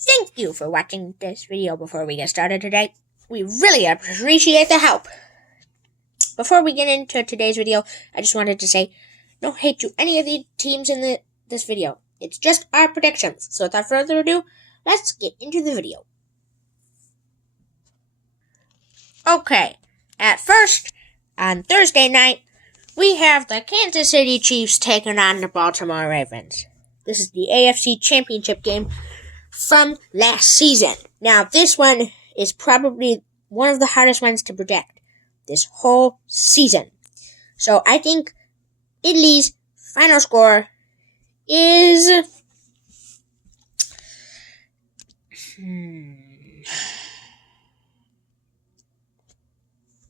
Thank you for watching this video before we get started today. We really appreciate the help. Before we get into today's video, I just wanted to say, no hate to any of the teams in this video. It's just our predictions. So without further ado, let's get into the video. Okay, at first, on Thursday night, we have the Kansas City Chiefs taking on the Baltimore Ravens. This is the AFC Championship game from last season. Now, this one is probably one of the hardest ones to predict this whole season. So, I think Italy's final score is...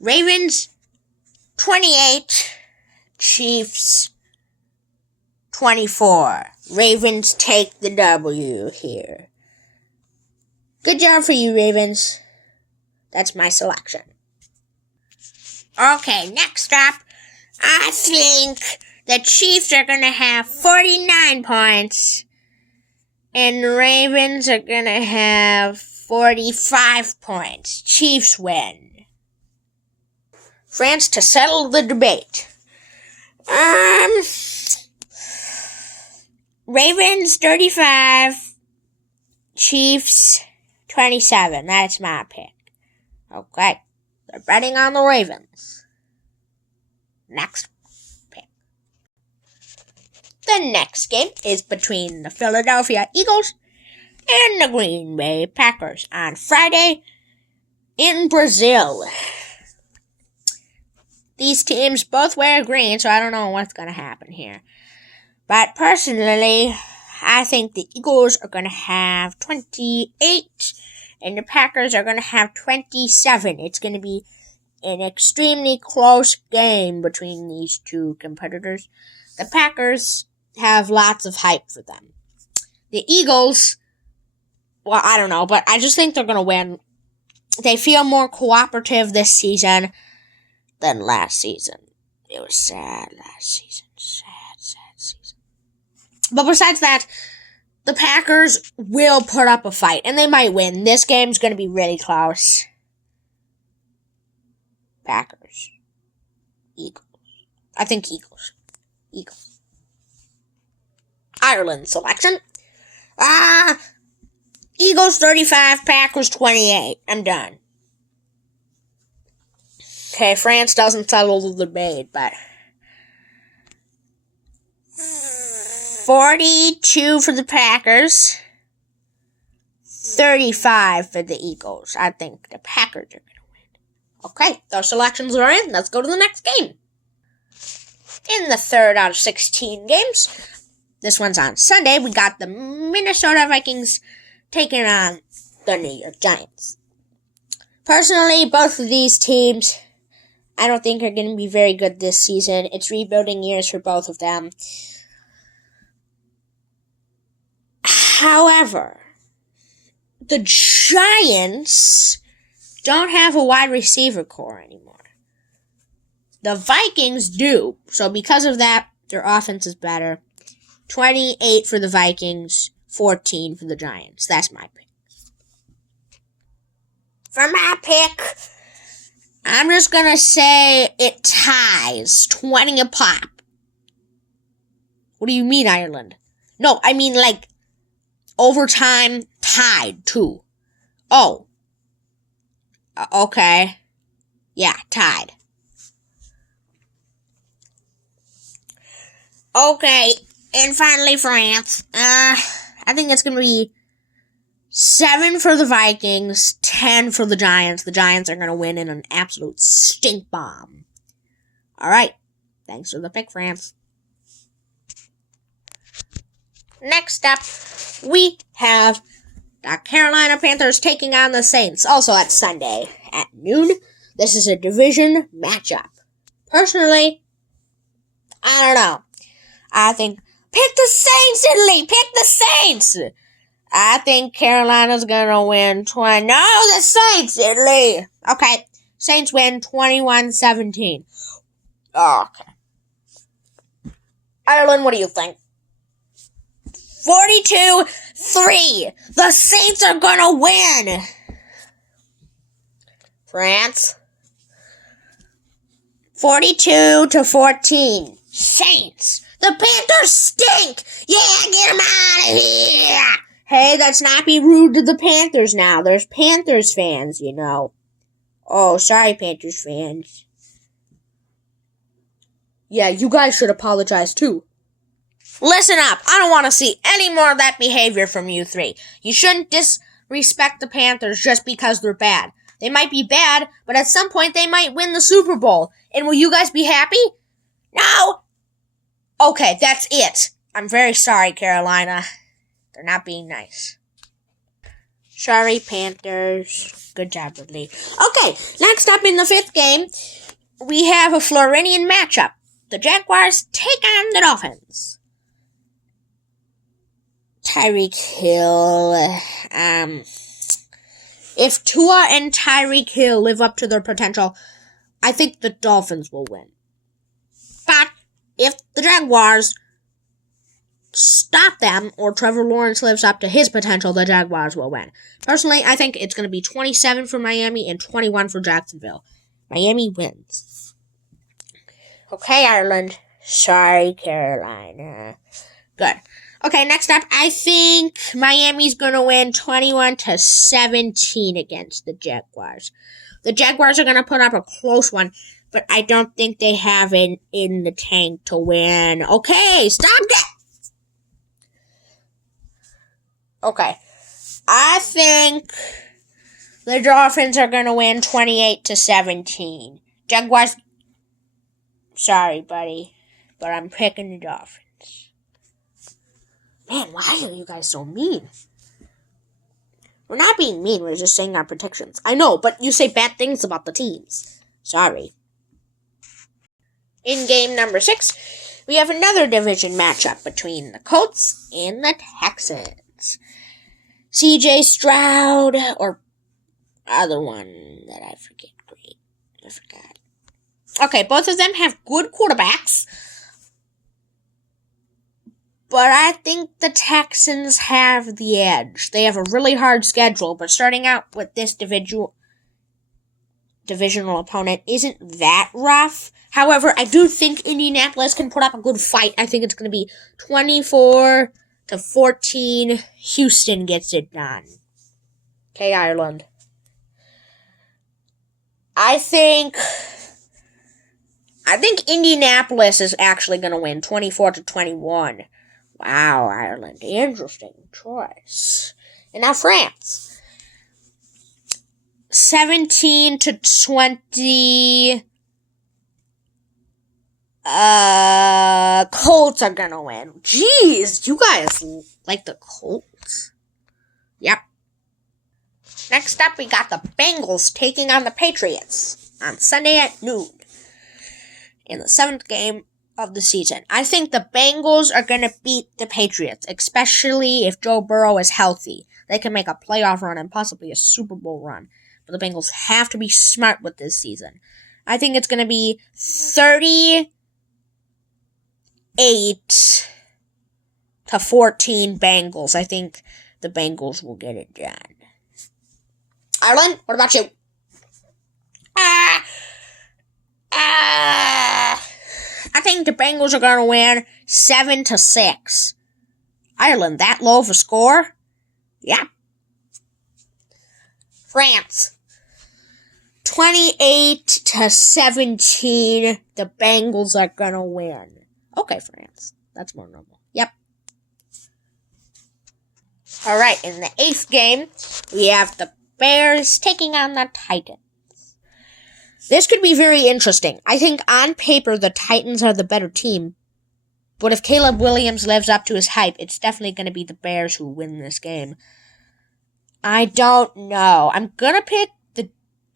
Ravens 28, Chiefs 24. Ravens take the W here. Good job for you, Ravens. That's my selection. Okay, next up, I think the Chiefs are going to have 49 points, and the Ravens are going to have 45 points. Chiefs win. France to settle the debate. Ravens 35, Chiefs 27. That's my pick. Okay, they're betting on the Ravens. Next pick. The next game is between the Philadelphia Eagles and the Green Bay Packers on Friday in Brazil. These teams both wear green, so I don't know what's going to happen here. But personally, I think the Eagles are going to have 28, and the Packers are going to have 27. It's going to be an extremely close game between these two competitors. The Packers have lots of hype for them. The Eagles, well, I don't know, but I just think they're going to win. They feel more cooperative this season than last season. It was sad last season. Sad season. But besides that, the Packers will put up a fight, and they might win. This game's going to be really close. Packers. Eagles. I think Eagles. Ireland selection. Eagles 35, Packers 28. I'm done. Okay, France doesn't settle the debate, but 42 for the Packers, 35 for the Eagles. I think the Packers are going to win. Okay, those selections are in. Let's go to the next game. In the third out of 16 games, this one's on Sunday, we got the Minnesota Vikings taking on the New York Giants. Personally, both of these teams I don't think are going to be very good this season. It's rebuilding years for both of them. However, the Giants don't have a wide receiver core anymore. The Vikings do. So because of that, their offense is better. 28 for the Vikings, 14 for the Giants. That's my pick. For my pick, I'm just going to say it ties 20 a pop. What do you mean, Ireland? No, I mean like overtime tied too. Oh. Okay. Yeah, tied. Okay, and finally France. I think it's going to be 7 for the Vikings, 10 for the Giants. The Giants are going to win in an absolute stink bomb. Alright, thanks for the pick, France. Next up, we have the Carolina Panthers taking on the Saints, also at Sunday at noon. This is a division matchup. Personally, I don't know. I think, pick the Saints, Italy! Pick the Saints! I think Carolina's gonna win 20. No, the Saints, Italy! Okay, Saints win 21-17. Okay. Ireland, what do you think? 42-3. The Saints are gonna win. France. 42-14. Saints. The Panthers stink. Yeah, get them out of here. Hey, let's not be rude to the Panthers now. There's Panthers fans, you know. Oh, sorry, Panthers fans. Yeah, you guys should apologize too. Listen up. I don't want to see any more of that behavior from you three. You shouldn't disrespect the Panthers just because they're bad. They might be bad, but at some point they might win the Super Bowl. And will you guys be happy? No. Okay, that's it. I'm very sorry, Carolina. They're not being nice. Sorry, Panthers. Good job, Ridley. Okay, next up in the fifth game, we have a Floridian matchup. The Jaguars take on the Dolphins. Tyreek Hill. If Tua and Tyreek Hill live up to their potential, I think the Dolphins will win. But if the Jaguars stop them, or Trevor Lawrence lives up to his potential, the Jaguars will win. Personally, I think it's going to be 27 for Miami and 21 for Jacksonville. Miami wins. Okay, Ireland. Sorry, Carolina. Good. Okay, next up, I think Miami's going to win 21-17 against the Jaguars. The Jaguars are going to put up a close one, but I don't think they have it in the tank to win. Okay, stop it! Okay, I think the Dolphins are going to win 28-17. Jaguars, sorry, buddy, but I'm picking the Dolphins. Man, why are you guys so mean? We're not being mean, we're just saying our predictions. I know, but you say bad things about the teams. Sorry. In game number 6, we have another division matchup between the Colts and the Texans. CJ Stroud, or other one that I forget. Great. I forgot. Okay, both of them have good quarterbacks. But I think the Texans have the edge. They have a really hard schedule, but starting out with this divisional opponent isn't that rough. However, I do think Indianapolis can put up a good fight. I think it's going to be 24-14. Houston gets it done. Okay, Ireland. I think Indianapolis is actually going to win 24-21. Wow, Ireland. Interesting choice. And now France. 17-20. Colts are gonna win. Jeez, you guys like the Colts? Yep. Next up, we got the Bengals taking on the Patriots on Sunday at noon in the 7th game of the season. I think the Bengals are going to beat the Patriots, especially if Joe Burrow is healthy. They can make a playoff run and possibly a Super Bowl run. But the Bengals have to be smart with this season. I think it's going to be 38-14 Bengals. I think the Bengals will get it done. Ireland, what about you? I think the Bengals are going to win 7-6. Ireland, that low of a score? Yeah. France. 28-17. The Bengals are going to win. Okay, France. That's more normal. Yep. Alright, in the 8th game, we have the Bears taking on the Titans. This could be very interesting. I think on paper the Titans are the better team, but if Caleb Williams lives up to his hype, it's definitely going to be the Bears who win this game. I don't know. I'm going to pick the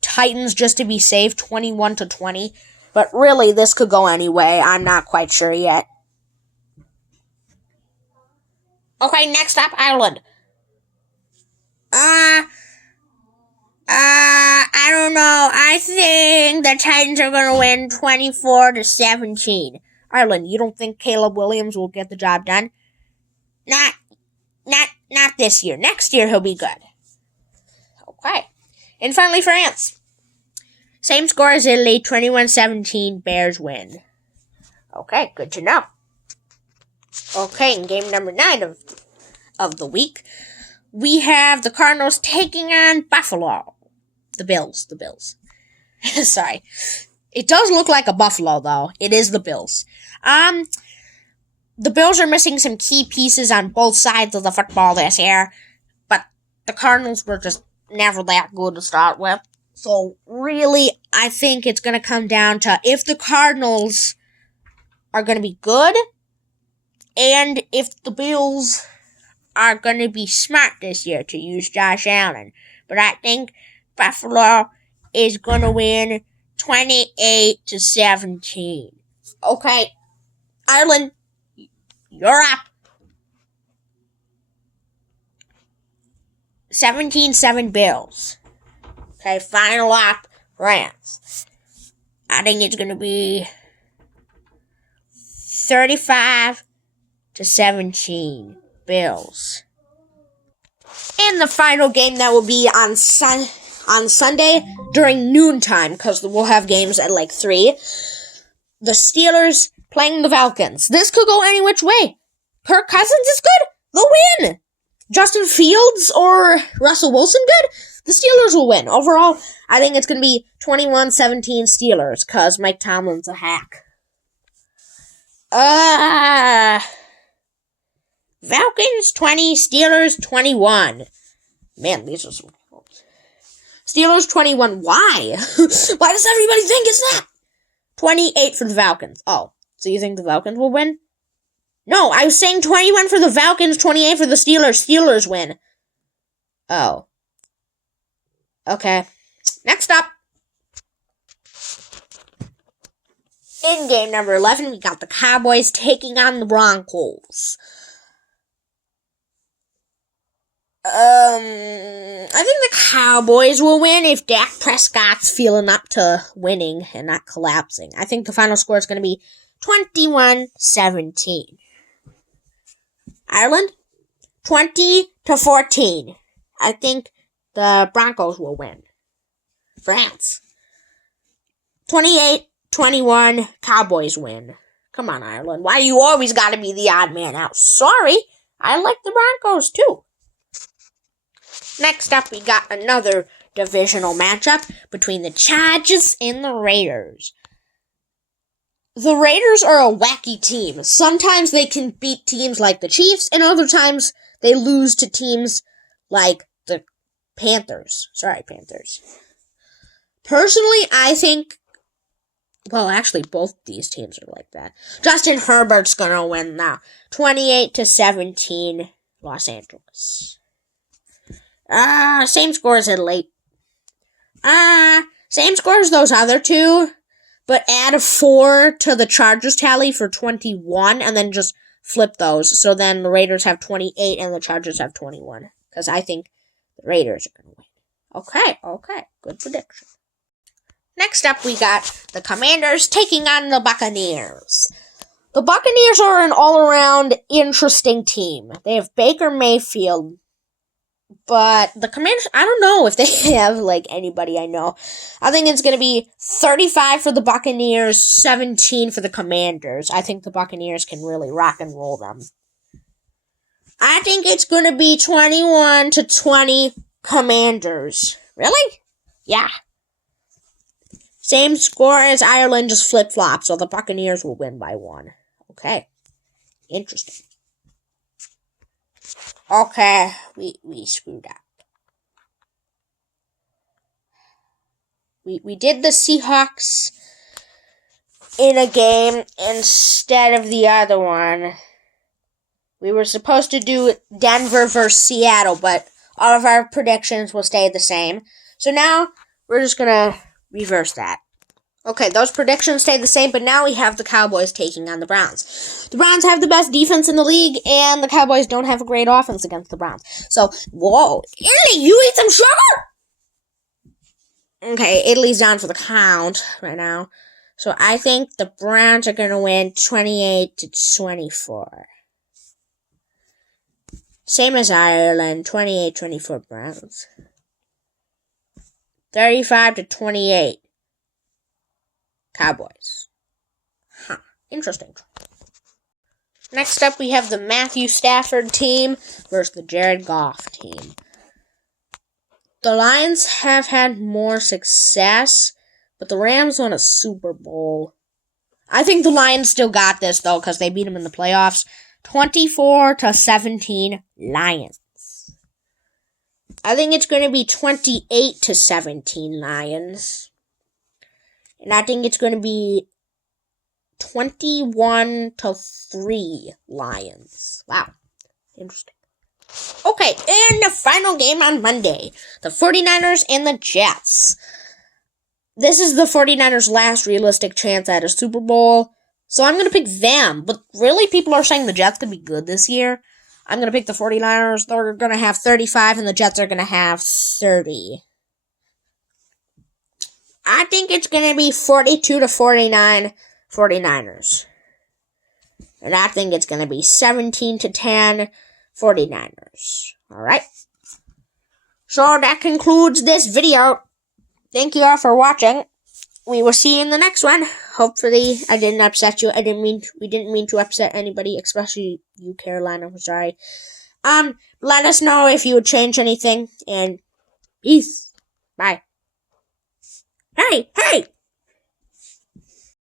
Titans just to be safe, 21-20, but really this could go anyway. I'm not quite sure yet. Okay, next up, Ireland. I don't know. I think the Titans are going to win 24-17. Ireland, you don't think Caleb Williams will get the job done? Not Not this year. Next year he'll be good. Okay. And finally, France. Same score as Italy, 21-17, Bears win. Okay, good to know. Okay, in game number 9 of the week, we have the Cardinals taking on Buffalo. The Bills. Sorry. It does look like a Buffalo, though. It is the Bills. The Bills are missing some key pieces on both sides of the football this year, but the Cardinals were just never that good to start with. So, really, I think it's going to come down to if the Cardinals are going to be good, and if the Bills are going to be smart this year, to use Josh Allen. But I think Buffalo is going to win 28-17. Okay, Ireland, you're up. 17-7 Bills. Okay, final up, France. I think it's going to be 35-17 Bills. And the final game that will be on Sunday during noontime, because we'll have games at like 3. The Steelers playing the Falcons. This could go any which way. Kirk Cousins is good. They'll win. Justin Fields or Russell Wilson good. The Steelers will win. Overall, I think it's going to be 21-17 Steelers, because Mike Tomlin's a hack. Falcons 20, Steelers 21. Man, these are some close. Steelers 21. Why? Why does everybody think it's that? 28 for the Falcons. Oh, so you think the Falcons will win? No, I was saying 21 for the Falcons, 28 for the Steelers. Steelers win. Oh. Okay. Next up. In game number 11, we got the Cowboys taking on the Broncos. I think the Cowboys will win if Dak Prescott's feeling up to winning and not collapsing. I think the final score is going to be 21-17. Ireland, 20-14. I think the Broncos will win. France, 28-21, Cowboys win. Come on, Ireland. Why you always gotta be the odd man out? Sorry, I like the Broncos too. Next up, we got another divisional matchup between the Chargers and the Raiders. The Raiders are a wacky team. Sometimes they can beat teams like the Chiefs, and other times they lose to teams like the Panthers. Sorry, Panthers. Personally, I think, well, actually, both these teams are like that. Justin Herbert's gonna win now. 28-17, Los Angeles. Same score as Italy. Same score as those other two, but add a 4 to the Chargers tally for 21, and then just flip those. So then the Raiders have 28 and the Chargers have 21. Because I think the Raiders are going to win. Okay. Good prediction. Next up, we got the Commanders taking on the Buccaneers. The Buccaneers are an all-around interesting team. They have Baker Mayfield, but the Commanders, I don't know if they have, like, anybody I know. I think it's going to be 35 for the Buccaneers, 17 for the Commanders. I think the Buccaneers can really rock and roll them. I think it's going to be 21-20 Commanders. Really? Yeah. Same score as Ireland, just flip-flop, so the Buccaneers will win by 1. Okay. Interesting. Okay, we screwed up. We did the Seahawks in a game instead of the other one. We were supposed to do Denver versus Seattle, but all of our predictions will stay the same. So now, we're just gonna reverse that. Okay, those predictions stay the same, but now we have the Cowboys taking on the Browns. The Browns have the best defense in the league, and the Cowboys don't have a great offense against the Browns. So, whoa, Italy, you eat some sugar? Okay, Italy's down for the count right now. So I think the Browns are going to win 28-24. Same as Ireland, 28-24 Browns. 35-28 Cowboys. Interesting. Next up, we have the Matthew Stafford team versus the Jared Goff team. The Lions have had more success, but the Rams won a Super Bowl. I think the Lions still got this, though, because they beat them in the playoffs. 24-17 Lions. I think it's going to be 28-17 Lions. And I think it's going to be 21-3 Lions. Wow. Interesting. Okay, and the final game on Monday. The 49ers and the Jets. This is the 49ers' last realistic chance at a Super Bowl. So I'm going to pick them. But really, people are saying the Jets could be good this year. I'm going to pick the 49ers. They're going to have 35, and the Jets are going to have 30. I think it's going to be 42-49 49ers. And I think it's going to be 17-10 49ers. Alright. So that concludes this video. Thank you all for watching. We will see you in the next one. Hopefully, I didn't upset you. We didn't mean to upset anybody, especially you, Carolina. I'm sorry. Let us know if you would change anything. And peace. Bye. Hey!